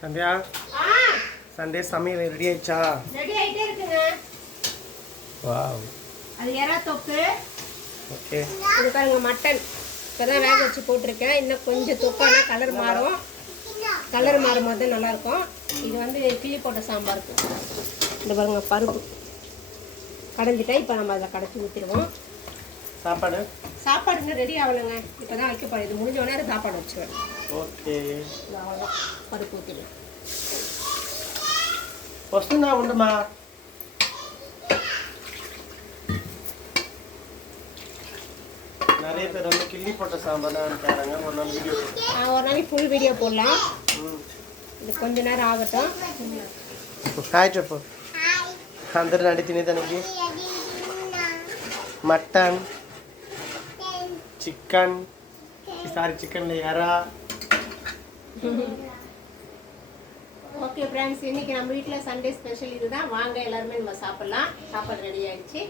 Sandhya Sunday சமையல் ready ஆயிடுச்சா? Ready ஆயிட்டே இருக்குங்க. வாவ். அது எறா தொக்கு. ஓகே. இது பாருங்க மட்டன். இப்பதான் வேக வச்சு போட்டிருக்கேன். இன்னும் கொஞ்சம் தொக்கானா கலர் மாறும். கலர் மாறும்போது தான் நல்லா இருக்கும். இது வந்து கிள்ளி போட்ட சாம்பாருக்கு. இந்த பாருங்க பருப்பு கடைஞ்சிட்டா இப்போ நம்ம அதை கடைச்சி ஊற்றிடுவோம். சாப்பாடு சாப்பாடுங்க ரெடி ஆகலைங்க. இப்போ தான் வைக்க போகிறேன். இது முடிஞ்ச உடனே சாப்பாடு வச்சுருவேன். ஓகே. அவ்வளோதான் பருப்பு ஊற்றிடுவேன். వస్తున్నా ఉండమా. நிறைய பேர் வந்து கிள்ளி போட்ட சாம்பார் கேட்குறாங்க. ஒரு நாள் வீடியோ ஒரு நாளைக்கு ஃபுல் வீடியோ போடலாம். இது கொஞ்ச நேரம் ஆகட்டும். హాయ్ చెప్పు. అందరు నడి తినేదానికి మటన్ చికెన్ ఈసారి చికెన్ ఎరా. ஓகே ஃப்ரெண்ட்ஸ், இன்னைக்கு நம்ம வீட்டில் சண்டே ஸ்பெஷல் இதுதான். வாங்க எல்லாருமே நம்ம சாப்பிடலாம். சாப்பாடு ரெடி ஆயிடுச்சு.